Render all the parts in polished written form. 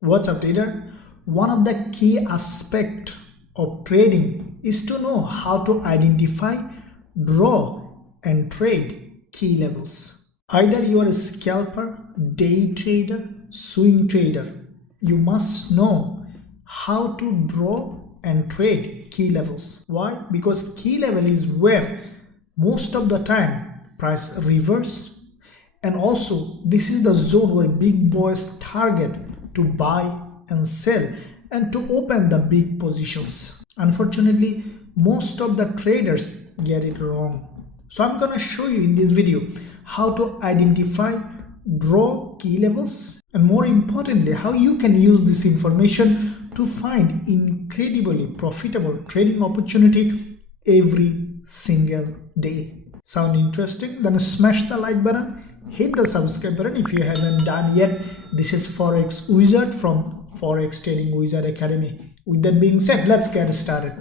What's up, trader? One of the key aspects of trading is to know how to identify, draw, and trade key levels. Either you are a scalper, day trader, swing trader, you must know how to draw and trade key levels. Why? Because key level is where most of the time price reverse, and also this is the zone where big boys target to buy and sell and to open the big positions. Unfortunately, most of the traders get it wrong. So I'm gonna show you in this video how to identify, draw key levels, and more importantly, how you can use this information to find incredibly profitable trading opportunity every single day. Sound interesting? Then smash the like button, hit the subscribe button if you haven't done yet. This is Forex Wizard from Forex Trading Wizard Academy. With that being said, let's get started.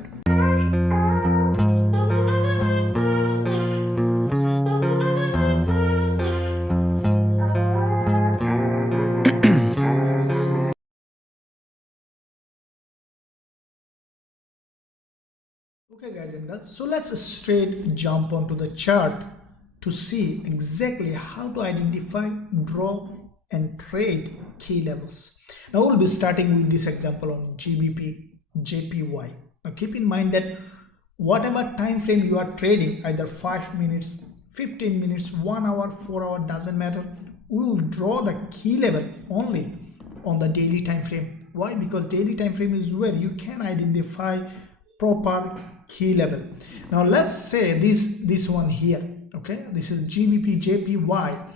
Okay guys and girls, so let's straight jump onto the chart to see exactly how to identify, draw and trade key levels. Now we'll be starting with this example on GBP JPY. Now keep in mind that whatever time frame you are trading, either 5 minutes, 15 minutes, 1 hour, 4 hour, doesn't matter, we will draw the key level only on the daily time frame. Why? Because daily time frame is where you can identify proper key level. Now let's say this one here, okay, this is GBP JPY.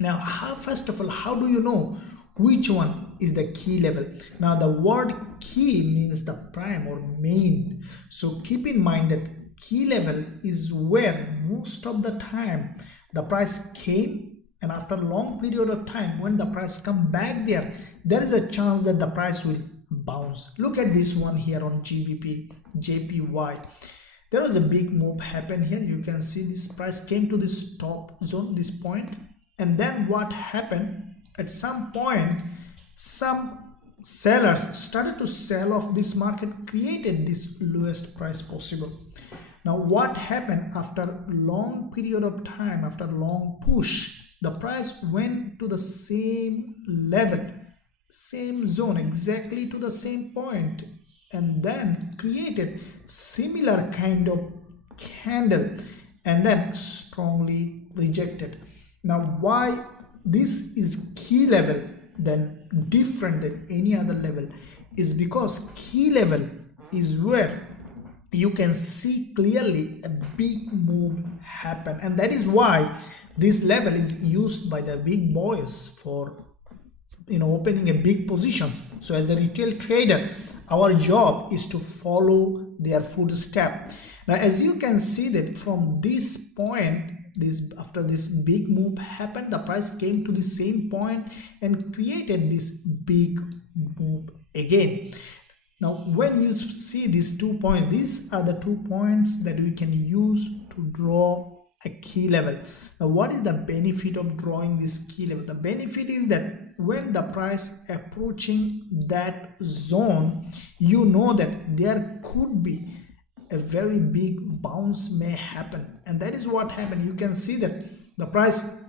Now first of all, how do you know which one is the key level? Now the word key means the prime or main, so keep in mind that key level is where most of the time the price came, and after a long period of time when the price come back there is a chance that the price will bounce. Look at this one here on GBP JPY. There was a big move happen here. You can see this price came to this top zone, this point, and then what happened, at some point some sellers started to sell off this market, created this lowest price possible. Now what happened, after long period of time, after long push, the price went to the same level, same zone, exactly to the same point, and then created similar kind of candle and then strongly rejected. Now why this is key level then different than any other level is because key level is where you can see clearly a big move happen, and that is why this level is used by the big boys for opening a big positions. So as a retail trader, our job is to follow their footstep. Now as you can see that from this point, after this big move happened, the price came to the same point and created this big move again. Now when you see these 2 points, these are the 2 points that we can use to draw a key level. Now what is the benefit of drawing this key level? The benefit is that when the price approaching that zone, you know that there could be a very big bounce may happen, and that is what happened. You can see that the price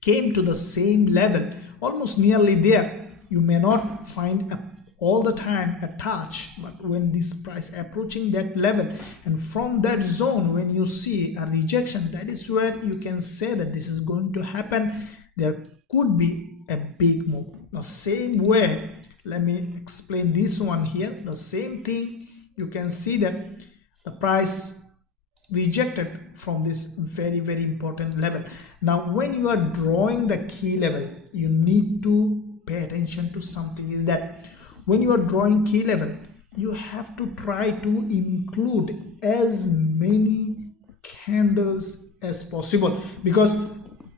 came to the same level, almost nearly there. You may not find all the time a touch, but when this price approaching that level, and from that zone when you see a rejection, that is where you can say that this is going to happen. There could be a big move. Now same way, let me explain this one here. The same thing, you can see that the price rejected from this very important level. Now when you are drawing the key level, you need to pay attention to something, is that when you are drawing key level, you have to try to include as many candles as possible, because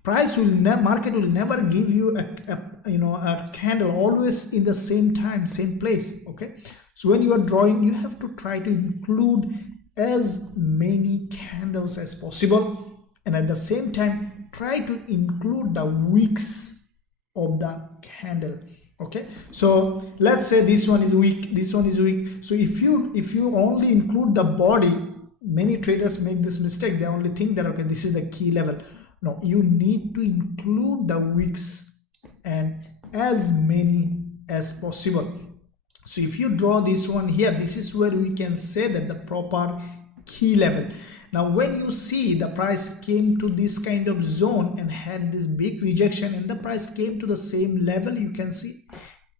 market will never give you a candle always in the same time, same place. Okay, so when you are drawing, you have to try to include as many candles as possible, and at the same time try to include the wicks of the candle. Okay, so let's say this one is weak, this one is weak. So if you only include the body, many traders make this mistake. They only think that, okay, this is the key level. No, you need to include the wicks and as many as possible. So if you draw this one here, this is where we can say that the proper key level. Now when you see the price came to this kind of zone and had this big rejection and the price came to the same level, you can see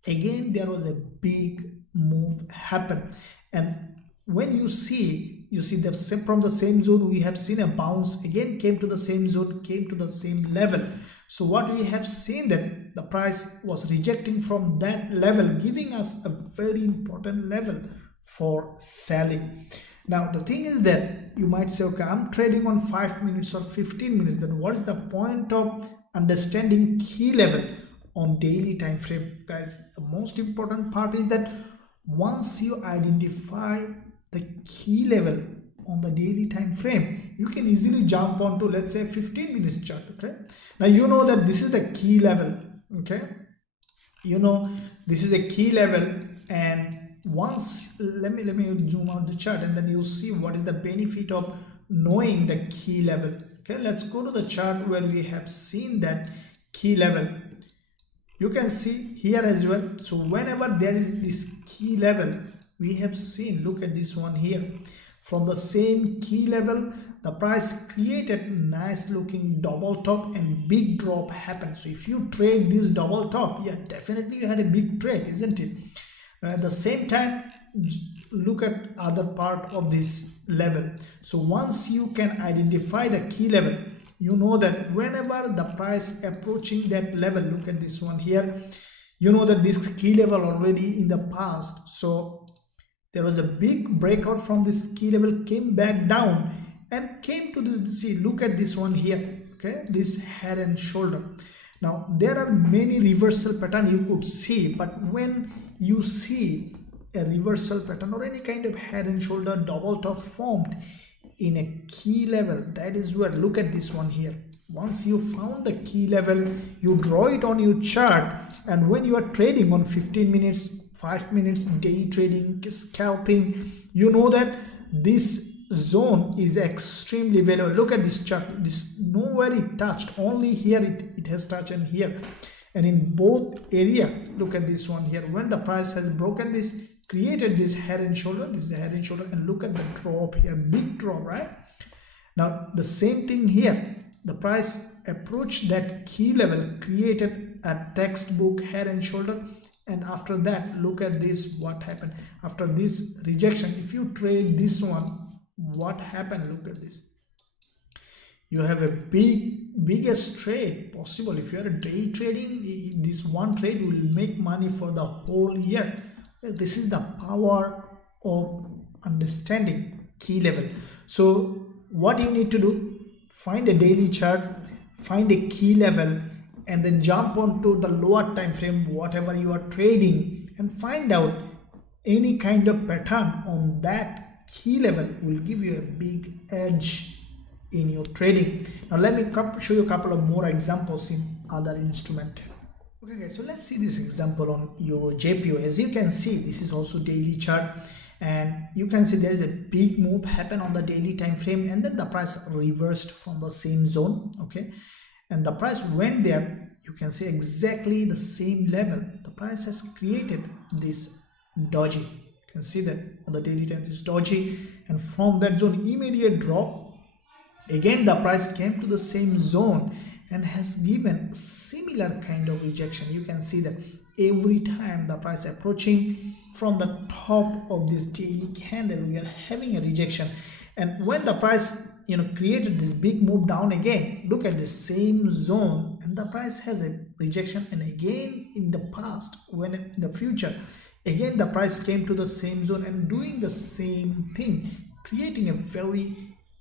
again there was a big move happen. And when you see the from the same zone we have seen a bounce, again came to the same zone, came to the same level. So what we have seen that the price was rejecting from that level, giving us a very important level for selling. Now the thing is that you might say, okay, I'm trading on 5 minutes or 15 minutes, then what is the point of understanding key level on daily time frame? Guys, the most important part is that once you identify the key level on the daily time frame, you can easily jump onto, let's say, 15 minutes chart. Okay, now you know that this is the key level. Okay, you know this is a key level, and once let me zoom out the chart and then you'll see what is the benefit of knowing the key level. Okay, let's go to the chart where we have seen that key level. You can see here as well. So whenever there is this key level, we have seen, look at this one here, from the same key level the price created nice looking double top and big drop happened. So if you trade this double top, yeah, definitely you had a big trade, isn't it? At the same time, look at other part of this level. So once you can identify the key level, you know that whenever the price approaching that level, look at this one here, you know that this key level already in the past. So there was a big breakout from this key level, came back down and came to this, see, look at this one here, okay, this head and shoulder. Now there are many reversal pattern you could see, but when you see a reversal pattern or any kind of head and shoulder double top formed in a key level, that is where, look at this one here, once you found the key level, you draw it on your chart, and when you are trading on 15 minutes, 5 minutes, day trading, scalping, you know that this zone is extremely valuable. Look at this chart, this nowhere it touched, only here it has touched, and here, and in both area, look at this one here, when the price has broken this, created this head and shoulder, this is the head and shoulder, and look at the drop here, big drop, right? Now the same thing here, the price approached that key level, created a textbook head and shoulder, and after that, look at this, what happened after this rejection. If you trade this one, what happened? Look at this, you have a biggest trade possible. If you are a day trading, this one trade will make money for the whole year. This is the power of understanding key level. So what you need to do, find a daily chart, find a key level, and then jump onto the lower time frame, whatever you are trading, and find out any kind of pattern on that key level will give you a big edge in your trading. Now let me show you a couple of more examples in other instrument. Okay guys, so let's see this example on Euro JPO. As you can see, this is also daily chart, and you can see there is a big move happen on the daily time frame, and then the price reversed from the same zone. Okay, and the price went there, you can see exactly the same level. The price has created this doji, you can see that on the daily time this doji, and from that zone immediate drop, again the price came to the same zone and has given similar kind of rejection. You can see that every time the price approaching from the top of this daily candle, we are having a rejection. And when the price created this big move down again, look at the same zone, and the price has a rejection. And again in the past, when in the future, again the price came to the same zone and doing the same thing, creating a very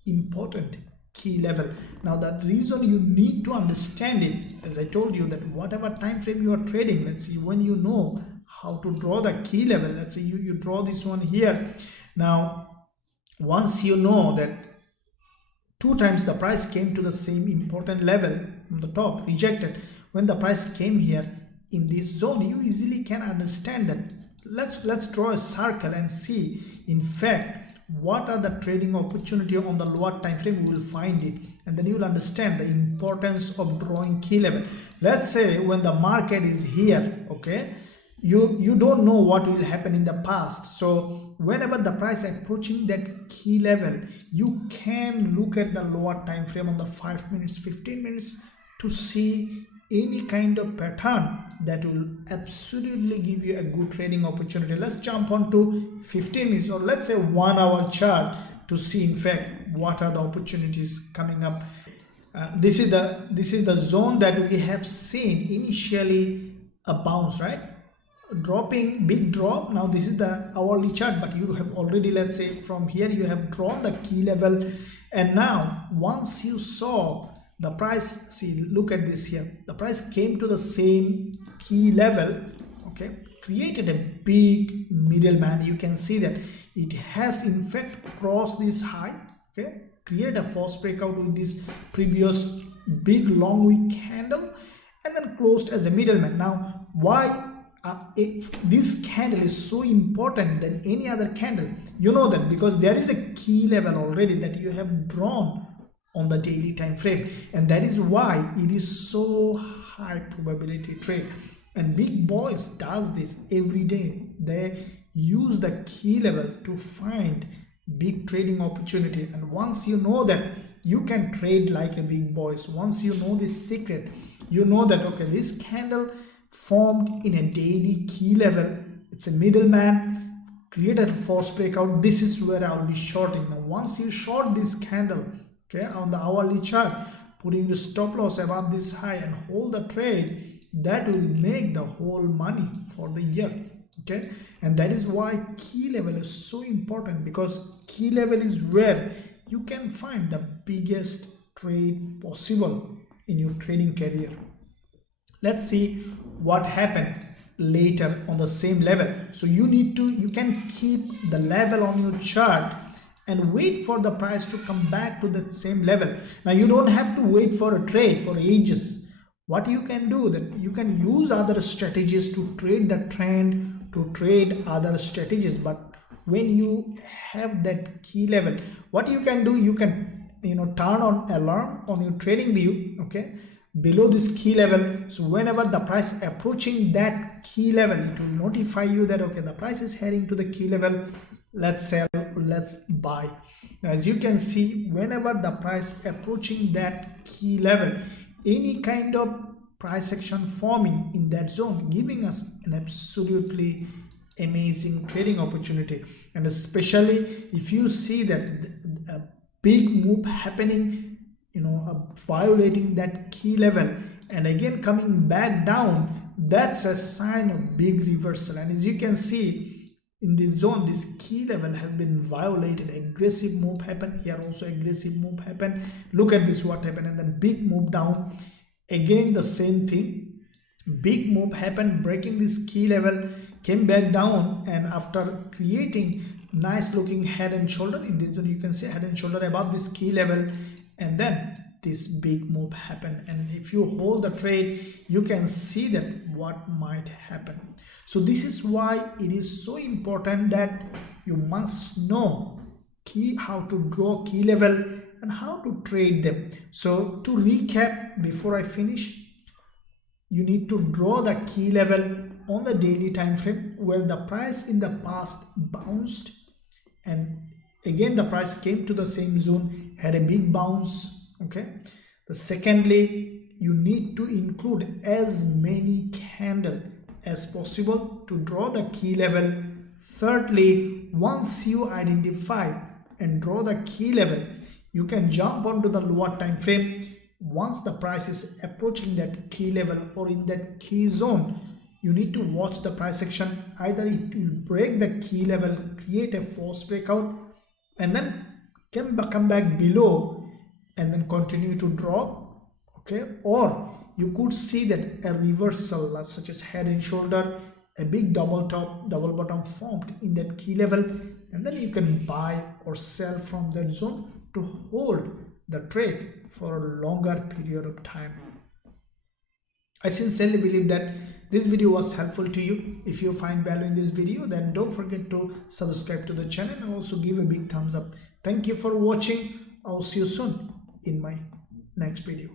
important key level. Now that reason you need to understand it, as I told you, that whatever time frame you are trading, let's see, when you know how to draw the key level, let's say you draw this one here. Now once you know that 2 times the price came to the same important level from the top, rejected, when the price came here, in this zone, you easily can understand that. Let's draw a circle and see in fact what are the trading opportunity on the lower time frame. We will find it, and then you will understand the importance of drawing key level. Let's say when the market is here, okay, you don't know what will happen in the past. So whenever the price approaching that key level, you can look at the lower time frame on the 5 minutes, 15 minutes to see any kind of pattern that will absolutely give you a good trading opportunity. Let's jump on to 15 minutes or let's say 1 hour chart to see in fact what are the opportunities coming up. This is the zone that we have seen initially a bounce, right? Dropping, big drop. Now this is the hourly chart, but you have already, let's say from here you have drawn the key level, and now once you saw the price, see, look at this here, the price came to the same key level, okay, created a big middleman. You can see that it has in fact crossed this high, okay, create a false breakout with this previous big long wick candle and then closed as a middleman. Now why if this candle is so important than any other candle, you know that because there is a key level already that you have drawn on the daily time frame, and that is why it is so high probability trade. And big boys does this every day. They use the key level to find big trading opportunity, and once you know that, you can trade like a big boys. Once you know this secret, you know that okay, this candle formed in a daily key level, it's a middleman, created a false breakout, this is where I'll be shorting. Now once you short this candle, okay, on the hourly chart, putting the stop loss above this high and hold the trade, that will make the whole money for the year, okay. And that is why key level is so important, because key level is where you can find the biggest trade possible in your trading career. Let's see what happened later on the same level. So you can keep the level on your chart and wait for the price to come back to that same level. Now you don't have to wait for a trade for ages. What you can do, that you can use other strategies to trade the trend, to trade other strategies. But when you have that key level, what you can do, you can turn on alarm on your trading view, okay, below this key level. So whenever the price approaching that key level, it will notify you that okay, the price is heading to the key level, let's sell, let's buy. As you can see, whenever the price approaching that key level, any kind of price action forming in that zone, giving us an absolutely amazing trading opportunity. And especially if you see that a big move happening, violating that key level and again coming back down, that's a sign of big reversal. And as you can see in this zone, this key level has been violated. Aggressive move happened here, also aggressive move happened. Look at this, what happened, and then big move down, again the same thing, big move happened, breaking this key level, came back down, and after creating nice looking head and shoulder in this zone, you can see head and shoulder above this key level, and then this big move happened. And if you hold the trade, you can see that what might happen. So this is why it is so important that you must know how to draw key level and how to trade them. So to recap, before I finish, you need to draw the key level on the daily time frame where the price in the past bounced, and again the price came to the same zone, had a big bounce, okay. Secondly, you need to include as many candles as possible to draw the key level. Thirdly, once you identify and draw the key level, you can jump onto the lower time frame. Once the price is approaching that key level or in that key zone, you need to watch the price action. Either it will break the key level, create a false breakout, and then come back below and then continue to drop, okay, or you could see that a reversal such as head and shoulder, a big double top, double bottom formed in that key level, and then you can buy or sell from that zone to hold the trade for a longer period of time. I sincerely believe that this video was helpful to you. If you find value in this video, then don't forget to subscribe to the channel and also give a big thumbs up. Thank you for watching. I'll see you soon in my next video.